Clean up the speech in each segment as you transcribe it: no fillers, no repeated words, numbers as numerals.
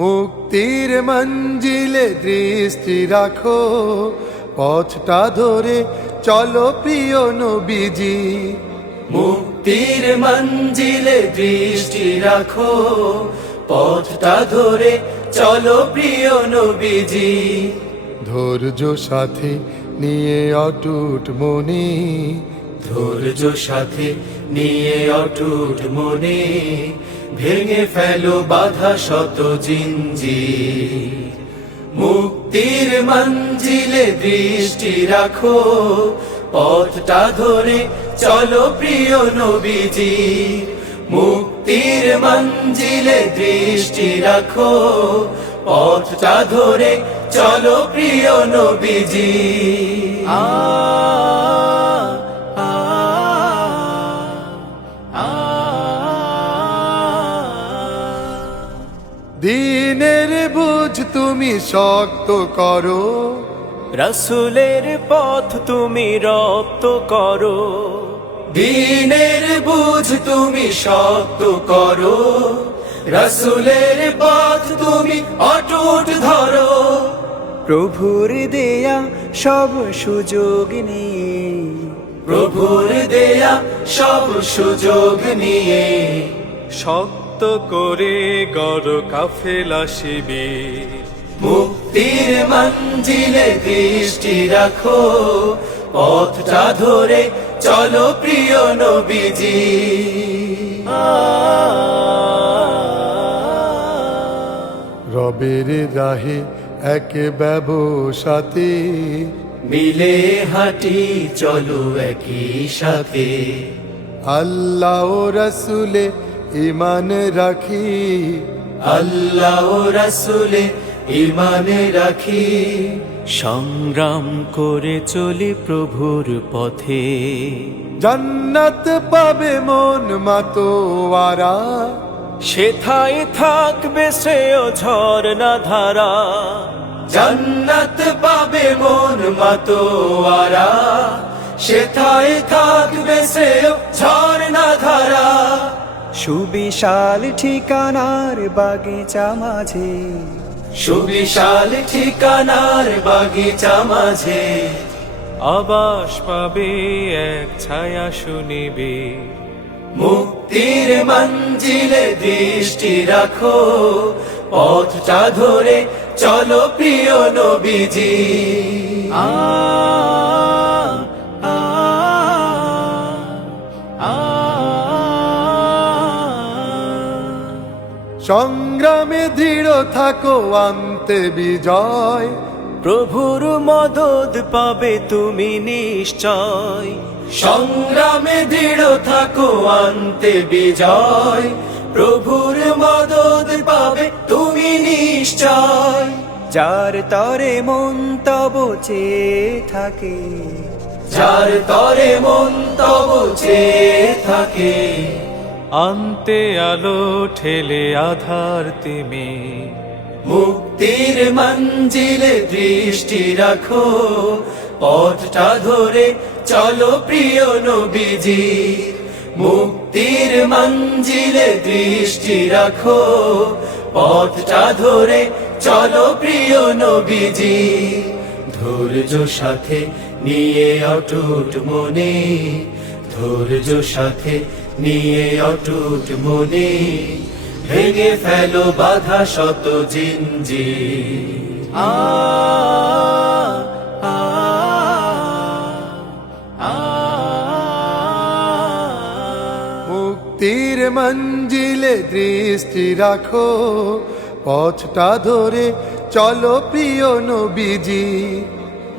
মুক্তির মঞ্জিলে দৃষ্টি রাখো, পথটা ধরে চলো প্রিয় নবীজি। মুক্তির মঞ্জিলে দৃষ্টি রাখো, পথটা ধরে চলো প্রিয় নবীজি। ধৈর্য সাথে নিয়ে অটুট মনে, ধৈর্য সাথে নিয়ে অটুট মনে, ভেঙে ফেলো বাধা শত জিঞ্জির। মুক্তির মঞ্জিলে দৃষ্টি রাখো, পথটা ধরে চলো প্রিয় নবীজি। মুক্তির মঞ্জিলে দৃষ্টি রাখো, পথটা ধরে চলো প্রিয় নবীজি। দিনের বুঝ তুমি শক্ত করো, রাসূলের পথ তুমি রপ্ত করো। দিনের বুঝ তুমি শক্ত করো, রাসূলের পথ তুমি অটুট ধরো। প্রভুর দেয়া সব সুযোগ নিয়ে, প্রভুর দেয়া সব সুযোগ নিয়ে, শক্ত করে গড় কাফেলা শিবির। মুক্তির মঞ্জিলে দৃষ্টি রাখো, পথটা ধরে চলো প্রিয় নবীজি। রবের রাহে এক ব্যবসাতে, মিলে হাঁটি চলো একই সাথে। আল্লাহ ও রাসূলে ঈমান রাখি, আল্লাহ ও রাসূলে ঈমান রাখি। সংগ্রাম করে চলি প্রভুর পথে, জান্নাত পাবে মন মাতোয়ারা। সেথায় থাকবে শ্রেয় ঝরনা ধারা। জান্নাত পাবে মন মাতোয়ারা, সেথায় থাকবে সে ঝরনা ধারা। সুবিশাল ঠিকানার বাগিচা মাঝে, সুবিশাল ঠিকানার বাগিচা মাঝে, আবাস পাবে এক ছায়া শুনিবে। মুক্তির মঞ্জিলে দৃষ্টি রাখো, পথটা ধরে চলো প্রিয় নবীজি। সংগ্রামে দৃঢ় থাকো আনতে বিজয়, প্রভুর মদদ পাবে তুমি নিশ্চয়। সংগ্রামে দৃঢ় থাকো আনতে বিজয়, প্রভুর মদদ পাবে তুমি নিশ্চয়। যার তরে মন তব চেয়ে থাকে, যার তরে মন তব চেয়ে থাকে। আনতে আলো ঠেলে আধার তিমি। মুক্তির মঞ্জিলে দৃষ্টি রাখো, পথটা ধরে চলো প্রিয় নবীজি। মুক্তির মঞ্জিলে দৃষ্টি রাখো, পথটা ধরে চলো প্রিয় নবীজি। ধৈর্য সাথে নিয়ে অটুট মনে, ধৈর্য সাথে নিয়ে অটুট মনে, ভেঙে ফেলো বাধা শত জিঞ্জির। মুক্তির মঞ্জিলে দৃষ্টি রাখো, পথটা ধরে চলো প্রিয় নবীজি।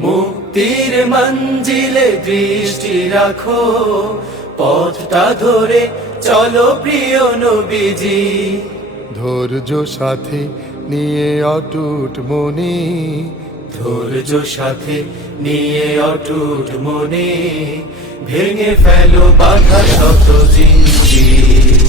মুক্তির মঞ্জিলে দৃষ্টি রাখো, পথটা ধরে চলো প্রিয় নবীজি। ধৈর্য সাথে নিয়ে অটুট মনে, ধৈর্য সাথে নিয়ে অটুট মনে, ভেঙে ফেলো বাধা শত জিঞ্জির।